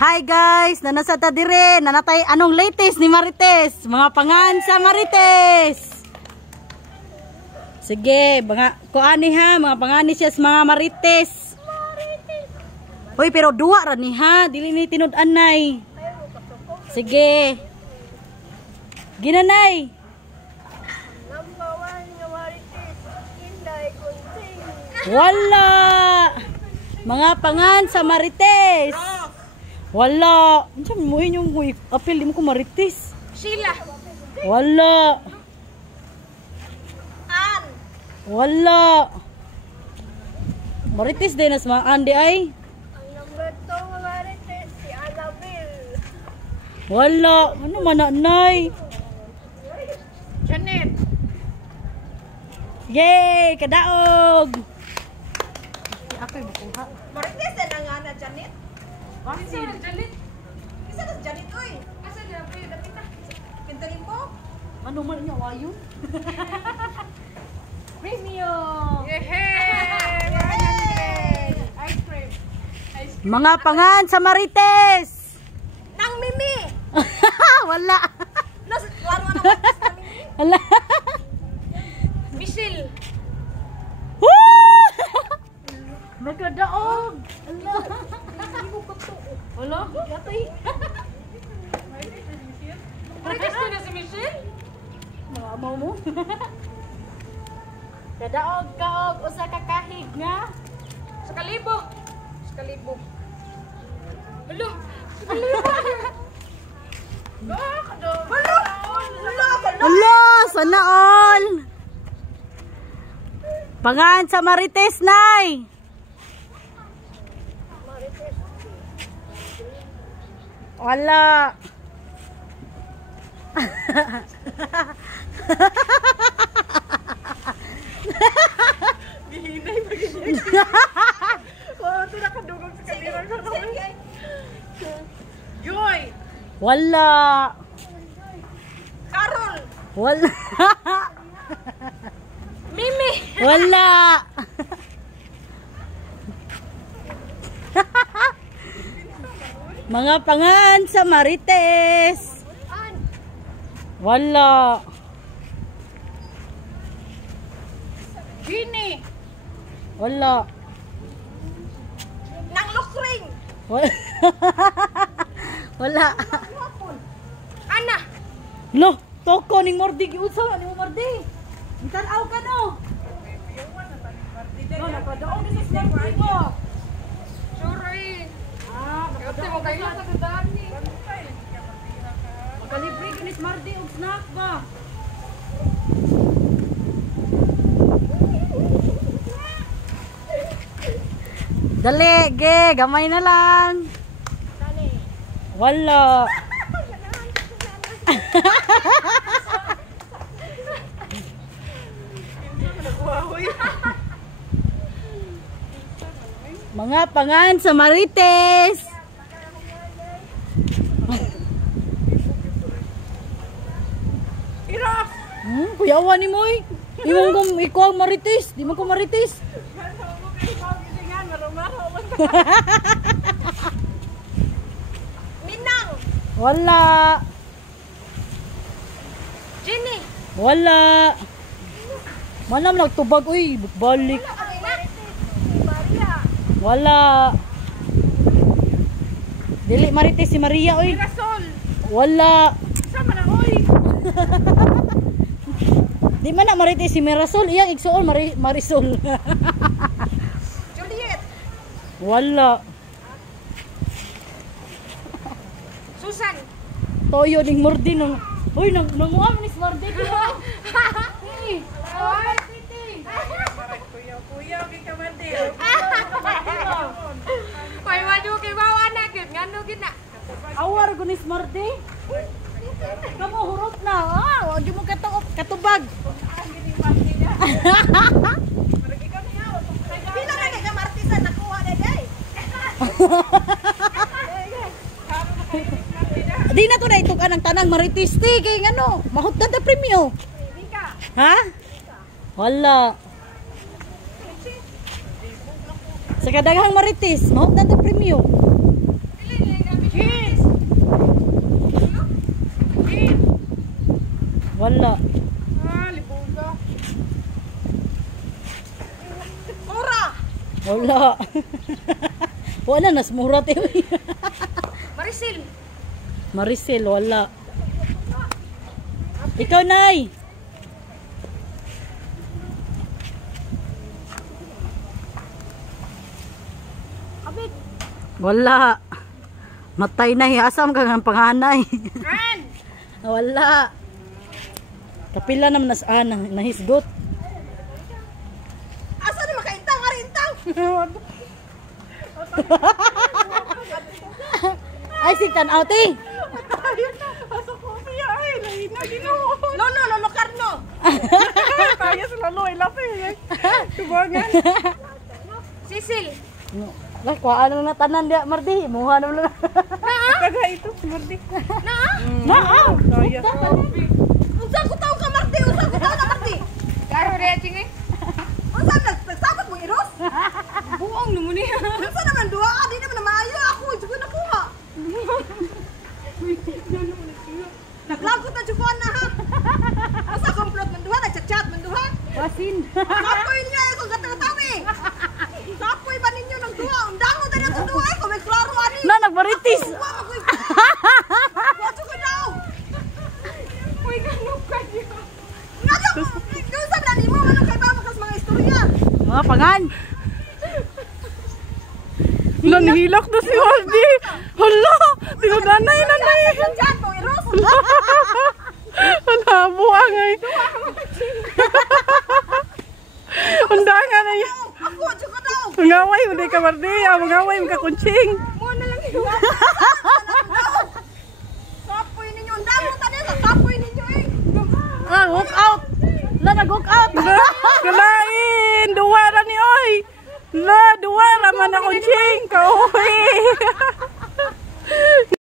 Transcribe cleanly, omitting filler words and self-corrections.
Hi guys, nanasa ta dire, nanatay anong latest ni Marites, mga pangan sa Marites. Sige, mga kuani ha, mga pangani siya sa mga Marites. Hoy, pero duwa ra ni ha, dili ni tinud-an nay. Sige. Ginanay. Number 1 nga Marites, Inday Kunting. Wala. Mga pangan sa Marites. Wala. Ano mo yung apel, di mo ko Marites. Sheila. Wala. Ann. Wala. Marites din as mga andi ay. Ang number 2 nga Marites, si Annabel. Wala. Ano mananay? Janet. Yay! Kadaog! Ako'y makuha. Marites na nga na Janet. Isa na Janet. Isa na Janet, oy. Asa na po yung dapit na. Kintarin po. Ano man niya wayo? Premium! Yay! Ice cream. Mga pangan sa Marites! Nang Mimi. Wala. Nas, laro na Marites na Mimi. Wala. Michelle. Woo! Magkadaog! Ala. Wala? Yatay. Marites ko na si Michelle? Mga amaw mo. Kadaog kaog usa ka kahig nga. Sa kalibo. Sa kalibo. Wala. Sa kalibo. Wala, sana all. Pangan sa Marites nay. Wala. Gihinay ba ganyan? Oh, ito nakadugog sa kamera ko. Joy. Wala. Carol. Wala. Mimi. Wala. Mga pangan sa Marites. Ann. Wala. Ginny. Wala. Nang Lukring. Wala. Wala. Ana. Lo, toko ning mordi giusa ni mo mordi. Tan-aw ka no. No, nakadaog ni sa mordi mo. Sorry. Ah, Kasi mo kayo sa tandaan ni. makalibre ginis mordi og snack ba? Dali, ge, gamay na lang. Wala. Mga pangan sa Marites. Ira. Kuyawan ni mo eh. Di mo ko ikaw ang Marites. Di mo ko Marites. Minang. Wala. Jenny. Wala. Manam nagtubag uy, balik. Maria. Wala. Dili Marites si Maria uy. Gasol. Wala. Sama na oy. Di man na Marites si Mirasol, iyang igsuol Marisol. Juliet. Wala. Susan. Toyo ning mordi nung. Uy, nanguha man ni mordi ko. Hey. Ay, titi. Kuya, kita mati. Kaya wadu kay bawa na gyud ngano gid na. Awar gunis mordi. Kamu hurot na. Ah, wag mo katubag. Pila na nga Martisa nakuha na day. Di na to na itugan ang tanang Marites kay ngano, mahot na ta premyo. Ha? Wala. Sa kadaghang Marites, mahot na ta premyo. Wala. Ah, libuga. Mura! Wala. Wala nas mura tayo. Marisil. Maricel, wala. Ikaw, Nay. Abit. Wala. Matay na asam ka ng panganay. An. Wala. Kapila naman nahisgot. Asa na makaintang? Arintang! Ay, si Tanaw, ti. Asa ko siya ay, lahina ginoo. Lolo, lolo Carlo. Kaya sa lolo ay lapi. Tubangan. Sisil. Lah, kuhaan na tanan dia, Mardi. Muha na lang. Taga ito, Mardi. Naa. Kaya. Unsa ko taw ka, Mardi? Unsa ko taw na, Mardi? Karo rin ching eh. Unsa nagsabot mo, Iros? Buong naman niya. Unsa naman duha ka? Di naman na maayo ako. Diyo na kuha. Naglagot na Jukuan na ha. Asa komplot man duha, nagchat-chat man duha. Wasin. Kapoy niya ako gatang-tawi. Kapoy ba ninyo ng duha? Undango na niya duha ay, kung may klaro ani. Na, nagbaritis. Wacho ko daw. Uy, ganun ka niya. Ngano? Yung sa nani mo, ano kay ba makas mga istorya? Mga pangan. Nanhilak na si Waldi. Hala, tinudanay na na eh. Chat mo, Iros. Hala, buwang ay. Undangan na yan. Ako, wacho ko daw. Mangaway, hindi ka Mardi. Mangaway, makakunching. Muna lang yun. Kapoy ninyo, undango ta nila. Kapoy ninyo eh. Ah, walk out. La, nag-walk out. Kalain, duwa ra ni oy. La, duwa ra man akong ching. Kauwi.